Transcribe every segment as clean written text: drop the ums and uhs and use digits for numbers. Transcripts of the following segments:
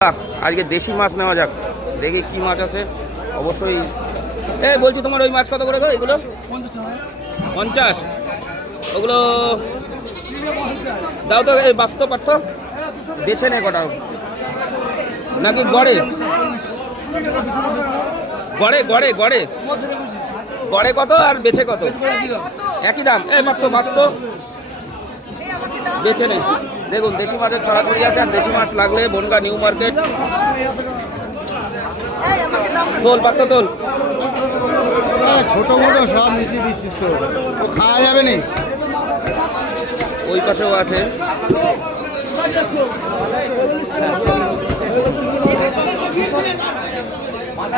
আজকে দেশি মাছ নেওয়া যাক, দেখি কি মাছ আছে। অবশ্যই বলছি তোমার ওই মাছ কত করে গো? এগুলো 50। ওগুলো দাও তো, এই বাস্তব পারত বেছে নে কটা নাকি গড়ে গড়ে গড়ে গড়ে গড়ে কত আর বেছে কত? একই দাম। মাত্র বাস্তব বেছে নে। দেখুন দেশি মাছের ছড়াছড়ি আছে, আর দেশি মাছ লাগলে বনগা নিউ মার্কেট। তোল পাত্র তোল। ছোট মোটো সব মিশিয়ে দিচ্ছিস তো, খাওয়া যাবে নি। ওই পাশেও আছে।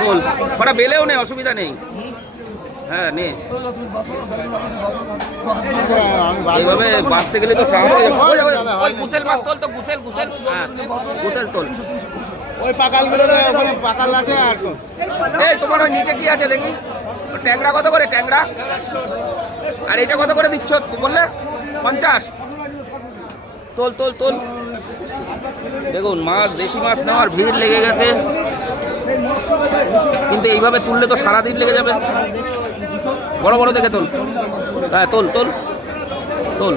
তোল কটা বেলেও নেই, অসুবিধা নেই। হ্যাঁ নে, এইভাবে বাঁচতে গেলে তো ওই গুতেল মাছ তোল তো, গুতেল গুতেল। হ্যাঁ গুতেল তোল। ওই পাকালগুলো ওখানে পাকাল আছে। আর তোমার ওই নিচে কি আছে দেখি? ট্যাংরা কত করে ট্যাংরা? আর এটা কত করে দিচ্ছ বললে? 50। তোল তোল তোল। দেখুন মাছ, দেশি মাছ নেওয়ার ভিড় লেগে গেছে, কিন্তু এইভাবে তুললে তো সারাদিন লেগে যাবে। বড় বড় দেখে তোল। হ্যাঁ তোল তোল তোল।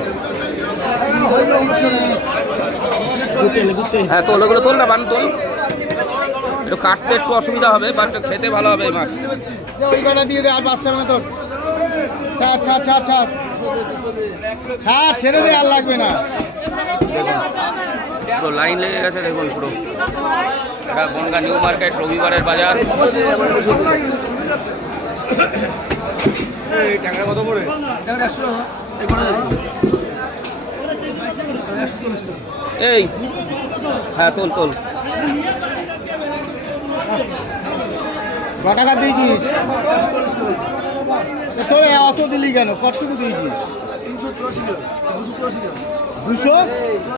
হ্যাঁ তোল, ওগুলো তোল না, বান তোল। একটু কাটতে একটু অসুবিধা হবে, বাট খেতে ভালো হবে এই মাছ। ওই কটা দিয়ে দে, আর বাঁচতে হবে না তোর। ছাড় ছাড় ছাড় ছাড় ছাড়, ছেড়ে দে, আর লাগবে না। পুরো লাইন লেগে গেছে দেখুন পুরো। এটা বনগা নিউ মার্কেট, রবিবারের বাজার। কত করে? এই হ্যাঁ তোল তোল। ক টাকা দিয়েছিস তোর? অত দিলি কেন? কতটুকু দিয়েছিস? 200।